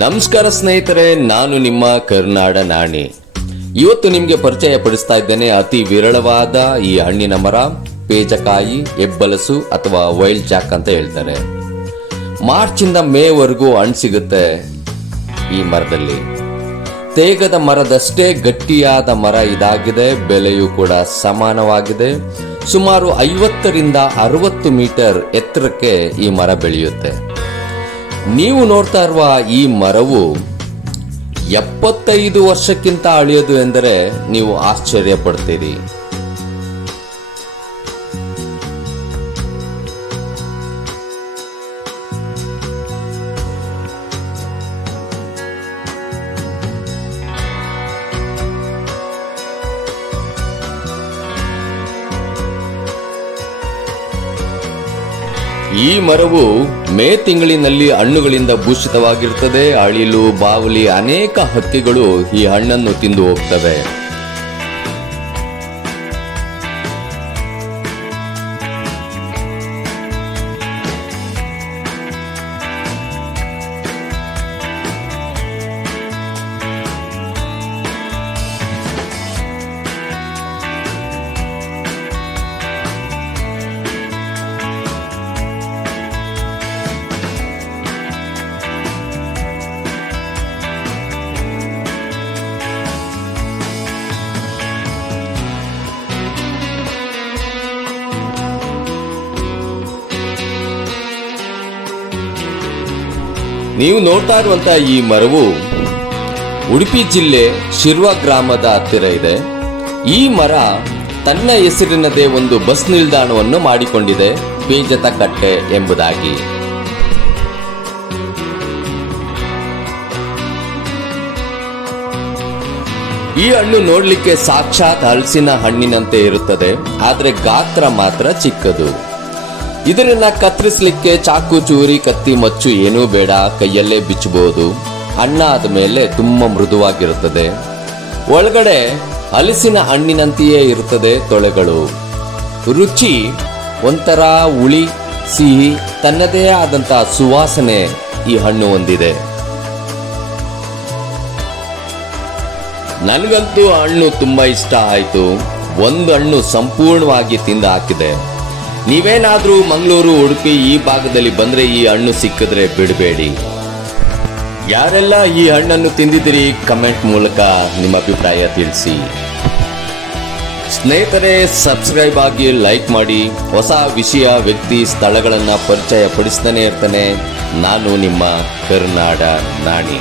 ನಮಸ್ಕಾರ ಸ್ನೇಹಿತರೆ, ನಾನು ನಿಮ್ಮ ಕರ್ನಾಡ ನಾಣಿ. ಇವತ್ತು ನಿಮಗೆ ಪರಿಚಯ ಪಡಿಸ್ತಾ ಇದ್ದೇನೆ ಅತಿ ವಿರಳವಾದ ಈ ಹಣ್ಣಿನ ಮರ, ಪೇಜಕಾಯಿ, ಹೆಬ್ಬಲಸು ಅಥವಾ ವೈಲ್ಡ್ ಜಾಕ್ ಅಂತ ಹೇಳ್ತಾರೆ. ಮಾರ್ಚ್ ಇಂದ ಮೇ ವರೆಗೂ ಹಣ್ಣು ಸಿಗುತ್ತೆ ಈ ಮರದಲ್ಲಿ. ತೇಗದ ಮರದಷ್ಟೇ ಗಟ್ಟಿಯಾದ ಮರ ಇದಾಗಿದೆ. ಬೆಲೆಯೂ ಕೂಡ ಸಮಾನವಾಗಿದೆ. ಸುಮಾರು 50 ರಿಂದ 60 ಮೀಟರ್ ಎತ್ತರಕ್ಕೆ ಈ ಮರ ಬೆಳೆಯುತ್ತೆ. ನೀವು ನೋಡ್ತಾ ಇರುವ ಈ ಮರವು 75 ವರ್ಷಕ್ಕಿಂತ ಹಳೆಯದು ಎಂದರೆ ನೀವು ಆಶ್ಚರ್ಯ ಪಡ್ತೀರಿ. ಈ ಮರವು ಮೇ ತಿಂಗಳಿನಲ್ಲಿ ಹಣ್ಣುಗಳಿಂದ ಭೂಷಿತವಾಗಿರುತ್ತದೆ. ಅಳಿಲು, ಬಾವಲಿ, ಅನೇಕ ಹಕ್ಕಿಗಳು ಈ ಹಣ್ಣನ್ನು ತಿಂದು ಹೋಗ್ತವೆ. ನೀವು ನೋಡ್ತಾ ಇರುವಂತಹ ಈ ಮರವು ಉಡುಪಿ ಜಿಲ್ಲೆ ಶಿರ್ವ ಗ್ರಾಮದ ಹತ್ತಿರ ಇದೆ. ಈ ಮರ ತನ್ನ ಹೆಸರಿನದೇ ಒಂದು ಬಸ್ ನಿಲ್ದಾಣವನ್ನು ಮಾಡಿಕೊಂಡಿದೆ, ಪೇಜತ ಕಟ್ಟೆ ಎಂಬುದಾಗಿ. ಈ ಹಣ್ಣು ನೋಡ್ಲಿಕ್ಕೆ ಸಾಕ್ಷಾತ್ ಹಲಸಿನ ಹಣ್ಣಿನಂತೆ ಇರುತ್ತದೆ, ಆದರೆ ಗಾತ್ರ ಮಾತ್ರ ಚಿಕ್ಕದು. ಇದನ್ನ ಕತ್ತರಿಸಲಿಕ್ಕೆ ಚಾಕು, ಚೂರಿ, ಕತ್ತಿ, ಮಚ್ಚು ಏನೂ ಬೇಡ, ಕೈಯಲ್ಲೇ ಬಿಚ್ಚಬಹುದು. ಹಣ್ಣಾದ ಮೇಲೆ ತುಂಬಾ ಮೃದುವಾಗಿರುತ್ತದೆ. ಒಳಗಡೆ ಹಲಸಿನ ಹಣ್ಣಿನಂತೆಯೇ ಇರುತ್ತದೆ ತೊಳೆಗಳು. ರುಚಿ ಒಂಥರ ಹುಳಿ, ಸಿಹಿ, ತನ್ನದೇ ಆದಂತಹ ಸುವಾಸನೆ ಈ ಹಣ್ಣು ಹೊಂದಿದೆ. ನನಗಂತೂ ಹಣ್ಣು ತುಂಬಾ ಇಷ್ಟ ಆಯ್ತು. ಒಂದು ಹಣ್ಣು ಸಂಪೂರ್ಣವಾಗಿ ತಿಂದು ಹಾಕಿದೆ. ನೀವೇನಾದ್ರೂ ಮಂಗಳೂರು, ಉಡುಪಿ ಈ ಭಾಗದಲ್ಲಿ ಬಂದ್ರೆ ಈ ಹಣ್ಣು ಸಿಕ್ಕಿದ್ರೆ ಬಿಡಬೇಡಿ. ಯಾರೆಲ್ಲ ಈ ಹಣ್ಣನ್ನು ತಿಂದಿದ್ದೀರಿ ಕಮೆಂಟ್ ಮೂಲಕ ನಿಮ್ಮ ಅಭಿಪ್ರಾಯ ತಿಳಿಸಿ. ಸ್ನೇಹಿತರೆ, ಸಬ್ಸ್ಕ್ರೈಬ್ ಆಗಿ, ಲೈಕ್ ಮಾಡಿ. ಹೊಸ ವಿಷಯ, ವ್ಯಕ್ತಿ, ಸ್ಥಳಗಳನ್ನ ಪರಿಚಯ ಪಡಿಸ್ತಾನೆ ಇರ್ತಾನೆ. ನಾನು ನಿಮ್ಮ ಕರ್ನಾಡ ನಾಣಿ.